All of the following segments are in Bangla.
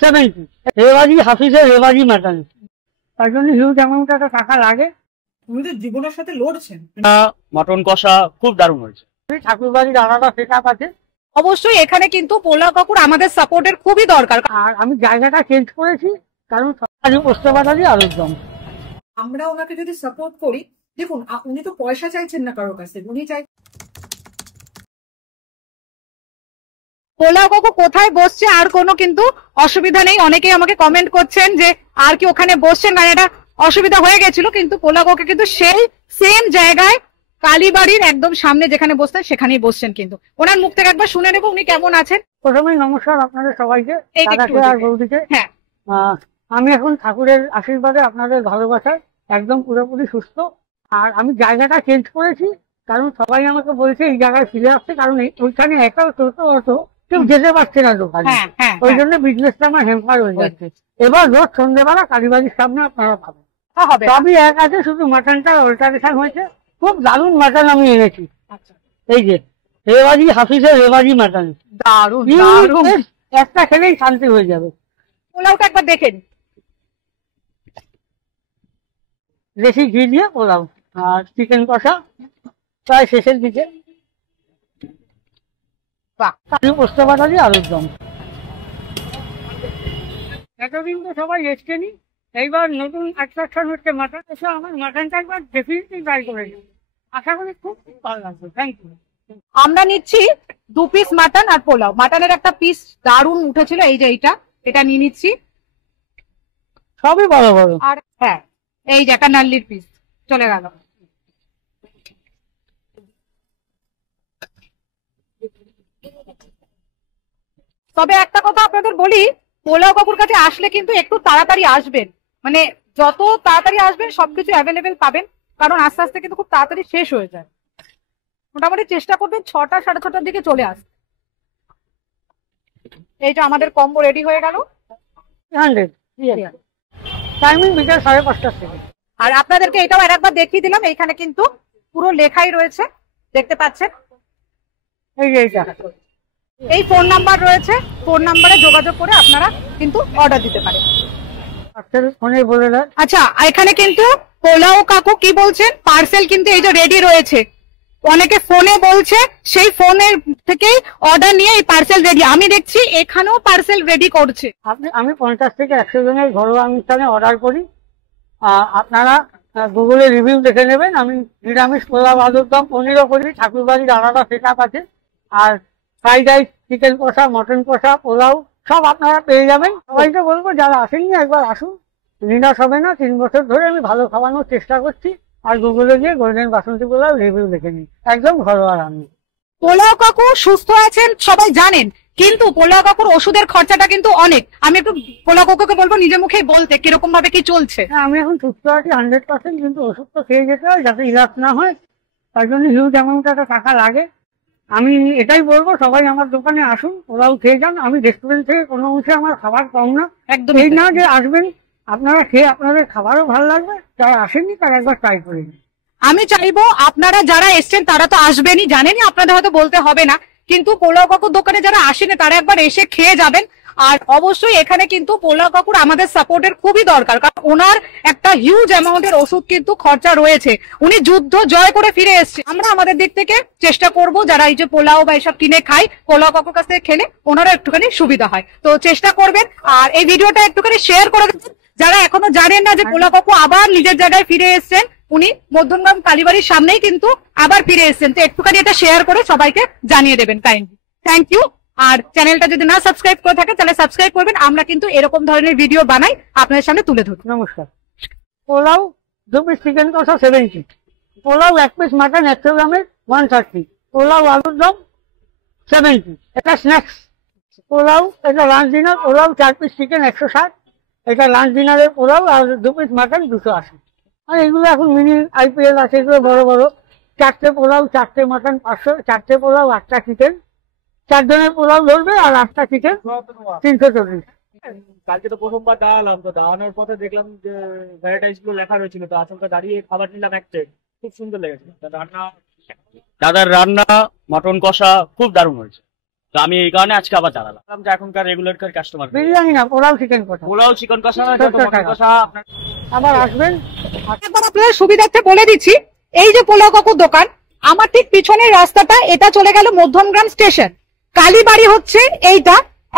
70 রেওয়াজি হাফিজের রেওয়াজি মাটন, তার জন্য হিউজ অ্যামাউন্ট একটা টাকা লাগে। উনি তো জীবনের সাথে লড়ছেন। মটন কষা খুব দারুণ হয়েছে। ঠাকুরবাড়ির আলাদা সেট আপ আছে। অবশ্যই এখানে কিন্তু পোলাও কাকুর আমাদের সাপোর্টের খুবই দরকার। আর আমি জায়গাটা চেঞ্জ করেছি, কারণ সরকারি পোস্তবাদালি আলুর দম। আমরা ওনাকে যদি সাপোর্ট করি, দেখুন উনি তো পয়সা চাইছেন না কারোর কাছে, উনি চাই পোলাও কাকু কোথায় বসছে আর কোনো কিন্তু অসুবিধা নেই। অনেকেই আমাকে কমেন্ট করছেন যে আর কি ওখানে বসছেন, মানে এটা অসুবিধা হয়ে গেছিল, কিন্তু পোলাও কাকু কিন্তু সেই সেম জায়গায় কালীবাড়ির একদম সামনে যেখানে বসতেন সেখানেই বসছেন। কিন্তু ওনার মুখ থেকে একবার শুনে নেবো উনি কেমন আছেন। প্রথমেই নমস্কার আপনাদের সবাইকে, দাদাকে আর বৌদিকে। হ্যাঁ, আমি এখন ঠাকুরের আশীর্বাদে আপনাদের ভালোবাসায় একদম পুরোপুরি সুস্থ। আর আমি জায়গাটা চেঞ্জ করেছি, কারণ সবাই আমাকে বলছে এই জায়গায় ফিরে আসছে, কারণ ওইখানে একা ছোট অটো কেউ যেতে পারছে না দোকানে, ওই জন্য বিজনেসটা আমার হেম্পার হয়ে যাচ্ছে। এবার রোজ সন্ধ্যেবেলা কালীবাড়ির সামনে আপনারা পাবেন। সবই এক আছে, শুধু মাটনটা অল্টারেশন হয়েছে। খুব দারুণ মাটন আমি এনেছি। এই যে রেওয়াজি হাফিজের রেওয়াজি মাটন, দারুণ দারুণ, একটা খেলেই শান্তি হয়ে যাবে। পোলাওটা একবার দেখেন, দেশি ঘি দিয়ে পোলাও আর চিকেন কষা প্রায় শেষের দিকে। পোস্তবাদালি আলুর দম। এতদিন তো সবাই এসছেনি, এইবার নতুন অ্যাট্রাকশন হচ্ছে মাটন। এসে আমার মাটনটা একবার ডেফিনেটলি ট্রাই করে দিন, আশা করি খুব ভালো লাগবে। Thank you. আমরা নিচ্ছি 2 পিস মাটন আর পোলাও। মাটনের একটা পিস দারুণ উঠেছিল, এই যে এটা নিয়ে নিচ্ছি। সবই বড় বড়। আর হ্যাঁ, এই যে একটা নাল্লির পিস চলে গেল। তবে একটা কথা আপনাদের বলি, পোলাও কাকুর কাছে আসলে কিন্তু একটু তাড়াতাড়ি আসবেন, মানে যত তাড়াতাড়ি আসবেন সবকিছু অ্যাভেলেবেল পাবেন, কারণ আস্তে আস্তে কিন্তু খুব তাড়াতাড়ি শেষ হয়ে যায়। মোটামুটি চেষ্টা করবেন 6টা 6:30টার দিকে চলে আসতে। এইটা আমাদের কম্বো রেডি হয়ে গেল। টাইমিং বিকেল 5:30 থেকে। আর আপনাদেরকে এটাও আরেকবার দেখিয়ে দিলাম, এইখানে কিন্তু পুরো লেখাই রয়েছে, দেখতে পাচ্ছেন। এই ফোন নাম্বার রয়েছে, ফোন নাম্বারে যোগাযোগ করে আপনারা কিন্তু অর্ডার দিতে পারেন। আচ্ছা, এখানে কিন্তু পোলাও কাকু কি বলছেন, পার্সেল কিন্তু এই যে রেডি রয়েছে। অনেকে ফোনে বলছে, সেই ফোনের থেকেই অর্ডার নিয়ে এই পার্সেল রেডি। আমি দেখছি এখানেও পার্সেল রেডি করছে। আমি 50 থেকে 100 জনের ঘরোয়া অনুষ্ঠানে অর্ডার করি। আপনারা গুগলে রিভিউ দেখে নেবেন। আমি নিরামিষ পোলাও আলুর দম পনিরও করি, ঠাকুরবাড়ির আলাদা সেট আপ আছে। আর ফ্রাইড রাইস, চিকেন কষা, মটন কষা, পোলাও সব আপনারা পেয়ে যাবেন। সবাইকে বলবো যারা আসেননি একবার আসুন, নিরাশ হবে না। 3 বছর ধরে আমি ভালো খাওয়ানোর চেষ্টা করছি। আর গুগলে গিয়ে গোল্ডেন বাসন্তী পোলাও রিভিউ দেখে নিন, একদম ঘরোয়া রান্না। পোলাও কাকু সুস্থ আছেন সবাই জানেন, কিন্তু পোলাও কাকুর ওষুধের খরচাটা কিন্তু অনেক। আমি একটু পোলাও কাকুকে বলবো নিজে মুখেই বলতে কিরকম ভাবে কি চলছে। আমি এখন সুস্থ আছি 100%, কিন্তু ওষুধ তো খেয়ে যেতে হয় যাতে ইলাজ না হয়, তার জন্য হিউজ অ্যামাউন্ট একটা টাকা লাগে। আমি এটাই বলবো সবাই আমার দোকানে আসুন, পোলাও খেয়ে যান। আমি রেস্টুরেন্ট থেকে কোনো অংশে আমার খাবার কম না, একদম। এই না যে আসবেন আপনারা খেয়ে আপনাদের খাবারও ভালো লাগবে, যারা আসেননি তারা একবার ট্রাই করে নিন। আমি চাইবো আপনারা যারা এসছেন তারা তো আসবেনই, জানেনই, আপনাদের হয়তো বলতে হবে না, কিন্তু পোলাও কাকুর দোকানে যারা আসেনি তারা একবার এসে খেয়ে যাবেন। আর অবশ্যই এখানে কিন্তু পোলাও কাকুর আমাদের সাপোর্টের খুবই দরকার, কারণ ওনার একটা হিউজ অ্যামাউন্টের ওষুধ কিন্তু খরচা রয়েছে। উনি যুদ্ধ জয় করে ফিরে এসছে। আমরা আমাদের দিক থেকে চেষ্টা করব যারা এই যে পোলাও বা এসব কিনে খায়, পোলাও কাকুর কাছ থেকে খেলে ওনারা একটুখানি সুবিধা হয়, তো চেষ্টা করবেন। আর এই ভিডিওটা একটুখানি শেয়ার করে দেবেন যারা এখনো জানেন না যে পোলাও কাকু আবার নিজের জায়গায় ফিরে এসছেন। উনি মধ্যমগ্রাম কালীবাড়ির সামনেই কিন্তু আবার ফিরে এসেছেন, তো একটুখানি এটা শেয়ার করে সবাইকে জানিয়ে দেবেন কাইন্ডলি। Thank you. আর চ্যানেলটা যদি না সাবস্ক্রাইব করে থাকেন তাহলে সাবস্ক্রাইব করবেন, আমরা কিন্তু এরকম ধরনের ভিডিও বানাই আপনাদের সামনে তুলে ধরি। নমস্কার। পোলাও 2 পিস চিকেন কষা 70, পোলাও 1 পিস মাটন 100 গ্রামের 130, পোলাও আলুর দম 70, এটা স্ন্যাক্স। পোলাও এটা lunch dinner, pulao 4 piece chicken 160, এটা লাঞ্চ ডিনারের পোলাও। আর 2 পিস মাটন 280। আর এগুলো এখন মিনি IPL আছে, এগুলো বড় বড়। 4টে পোলাও 4টে মাটন 500, 4টে পোলাও 8টা চিকেন, 4 জনের পোলাও ধরবে, আর 8টা চিকেন 340। কালকে তো প্রথমবার দাঁড়ালাম, তো দাঁড়ানোর পথে দেখলাম যে ভ্যারাইটিস গুলো লেখা রয়েছিল, তো আচমকা দাঁড়িয়ে খাবার নিলাম এক প্লেট, খুব সুন্দর লেগেছে। দাদার রান্না মটন কষা খুব দারুণ হয়েছে। তো আমি এই কারণে আজকে আবার জানালাম যে এখনকার রেগুলার কাস্টমার বিরিয়ানি না, পোলাও চিকেন কষা। পোলাও চিকেন কষা মটন কষা আপনার আবার আসবেন। একবার আপনাদের সুবিধার্থে বলে দিচ্ছি, এই যে পোলাও কাকুর দোকান, আমার ঠিক পিছনের রাস্তাটা, এটা চলে গেল মধ্যমগ্রাম স্টেশন। কালীবাড়ি হচ্ছে এইটা,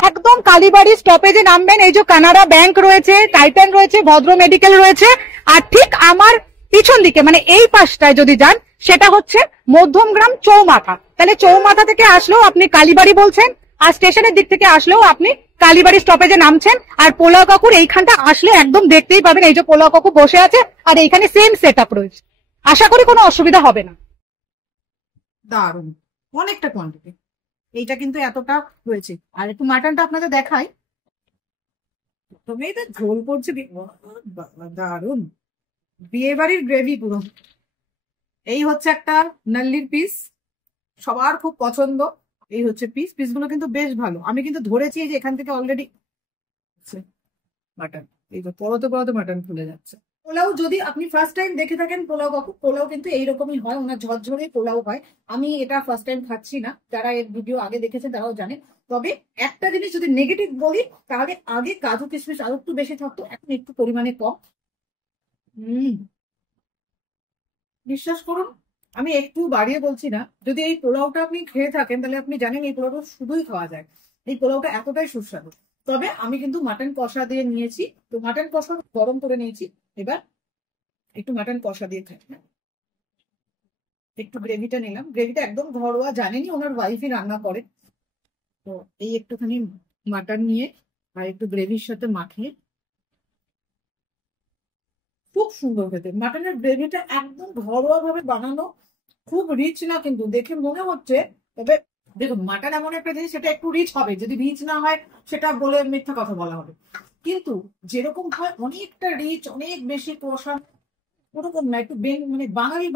একদম কালীবাড়ি স্টপেজে নামবেন। এই যে কানাড়া ব্যাংক রয়েছে, টাইটান রয়েছে, ভদ্র মেডিকেল রয়েছে, আর ঠিক আমার পিছন দিকে মানে এই পাশটায় যদি যান সেটা হচ্ছে মধ্যমগ্রাম চৌমাথা। তাহলে চৌমাথা থেকে আসলেও আপনি কালীবাড়ি বলছেন, আর স্টেশনের দিক থেকে আসলেও আপনি কালীবাড়ি স্টপেজে নামছেন। আর পোলাও কাকুর এইখানটা আসলে একদম দেখতেই পাবেন, এই যে পোলাও কাকু বসে আছে, আর এইখানে সেম সেট আপ রয়েছে। আশা করি কোনো অসুবিধা হবে না। দারুন, অনেকটা কোয়ান্টিটি, এইটা কিন্তু এতটা হয়েছে। আর একটু মাটনটা আপনাদের দেখাই, তুমি এটা ঝোল করছে, দারুন, বিয়ে বাড়ির গ্রেভি পুরো। এই হচ্ছে একটা নাল্লির পিস, সবার খুব পছন্দ। এই হচ্ছে পিসগুলো কিন্তু বেশ ভালো। আমি কিন্তু ধরেছি যে এখান থেকে অলরেডি মাটন, এই তো পরতে পরতে মাটন খুলে যাচ্ছে। পোলাও যদি আপনি ফার্স্ট টাইম দেখে থাকেন পোলাও কাকু, পোলাও কিন্তু এইরকমই হয়, ওনার ঝরঝরে পোলাও হয়। আমি এটা ফার্স্ট টাইম খাচ্ছি না, যারা এর ভিডিও আগে দেখেছেন তারাও জানে। তবে একটা জিনিস যদি নেগেটিভ বলি, তাহলে আগে কাজু কিশমিশ আরো একটু বেশি থাকতো, এখন একটু পরিমাণে কম। বিশ্বাস করুন, আমি একটু বাড়িয়ে বলছি না, যদি এই পোলাওটা আপনি খেয়ে থাকেন তাহলে আপনি জানেন এই পোলাওটা শুধুই খাওয়া যায়। এই পোলাওটা এতটাই সুস্বাদু। তবে আমি কিন্তু মাটন কষা দিয়ে নিয়েছি, তো মাটন কষা গরম করে নিয়েছি। এবার একটু মাটন কষা দিয়ে খাই। একটু গ্রেভিটা নিলাম, গ্রেভিটা একদম ঘরোয়া, জানেনই ওনার ওয়াইফই রান্না করে। তো এই একটুখানি মাটন নিয়ে আর একটু গ্রেভির সাথে মাখিয়ে, খুব সুন্দর খেতে। মাটনের গ্রেভিটা একদম ঘরোয়া ভাবে বানানো, খুব রিচ না কিন্তু দেখে মনে হচ্ছে। তবে দেখুন, মাটন এমন একটা জিনিস, সেটা একটু রিচ হবে, যদি রিচ না হয় সেটা বলে মিথ্যা কথা বলা হবে। কিন্তু যেরকম হয় অনেকটা রিচ, অনেক বেশি কষা, ওরকম না, একটু মানে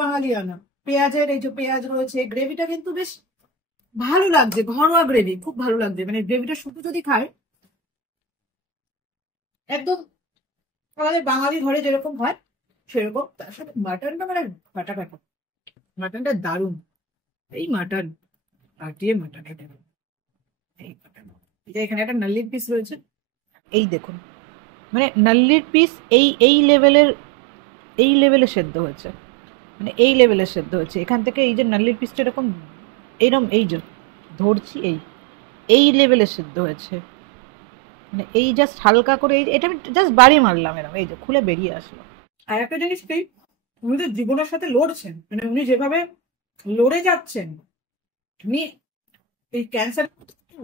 বাঙালি আনা। পেঁয়াজের এই যে পেঁয়াজ রয়েছে, গ্রেভিটা কিন্তু বেশ ভালো লাগছে, ঘরোয়া গ্রেভি, খুব ভালো লাগছে। মানে গ্রেভিটা শুধু যদি খায় একদম আমাদের বাঙালি ঘরে যেরকম হয় সেরকম। তার সাথে মাটনটা মানে ফাটাফাটি, মাটনটা দারুণ। এই মাটন কাটিয়ে মাটন, এই মাটন, এখানে একটা নাল্লির পিস রয়েছে, এই দেখুন, মানে নাল্লির পিস এই লেভেলের সেদ্ধ হয়েছে, মানে এই লেভেলের সেদ্ধ হয়েছে। এখান থেকে এই যে নাল্লির পিসটা এরকম এইরকম, এই যে ধরছি, এই লেভেলের সেদ্ধ হয়েছে। মানে এই জাস্ট হালকা করে, এটা আমি জাস্ট বাড়ি মারলাম, এরকম এই যে খুলে বেরিয়ে আসলো। আর একটা জিনিস কি, উনি তো জীবনের সাথে লড়ছেন, মানে উনি যেভাবে লড়ে যাচ্ছেন, উনি এই ক্যান্সার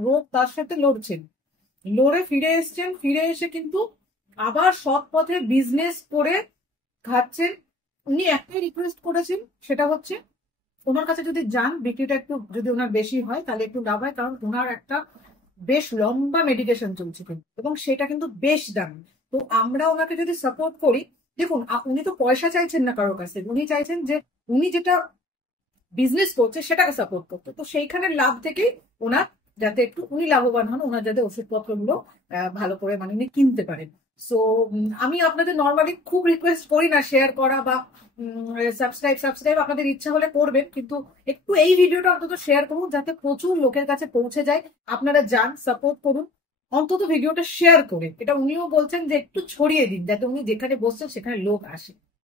রোগ তার সাথে লড়ছেন, লড়ে ফিরে এসছেন, ফিরে এসে কিন্তু আবার সৎ পথে বিজনেস করে খাচ্ছেন। উনি একটাই রিকোয়েস্ট করেছেন, সেটা হচ্ছে ওনার কাছে যদি যান, বিক্রিটা একটু যদি ওনার বেশি হয় তাহলে একটু লাভ হয়, কারণ ওনার একটা বেশ লম্বা মেডিটেশন চলছে এবং সেটা কিন্তু বেশ দামি। তো আমরা ওনাকে যদি সাপোর্ট করি, দেখুন উনি তো পয়সা চাইছেন না কারোর কাছে, উনি চাইছেন যে উনি যেটা বিজনেস করছে সেটাকে সাপোর্ট করতে। তো সেইখানে লাভ থেকে ওনার যাতে একটু উনি লাভবান হন, ওনার যাতে ওষুধপত্র গুলো ভালো করে মানে উনি কিনতে পারেন। সো আমি আপনাদের নর্মালি খুব রিকোয়েস্ট করি না শেয়ার করা বা সাবস্ক্রাইব আপনাদের ইচ্ছা হলে করবেন, কিন্তু একটু এই ভিডিওটা অন্তত শেয়ার করুন যাতে প্রচুর লোকের কাছে পৌঁছে যায়। আপনারা যান, সাপোর্ট করুন, অন্তত ভিডিওটা শেয়ার করে। এটা উনিও বলছেন যে একটু ছড়িয়ে দিন, যাতে উনি যেখানে বসছেন সেখানে লোক আসে।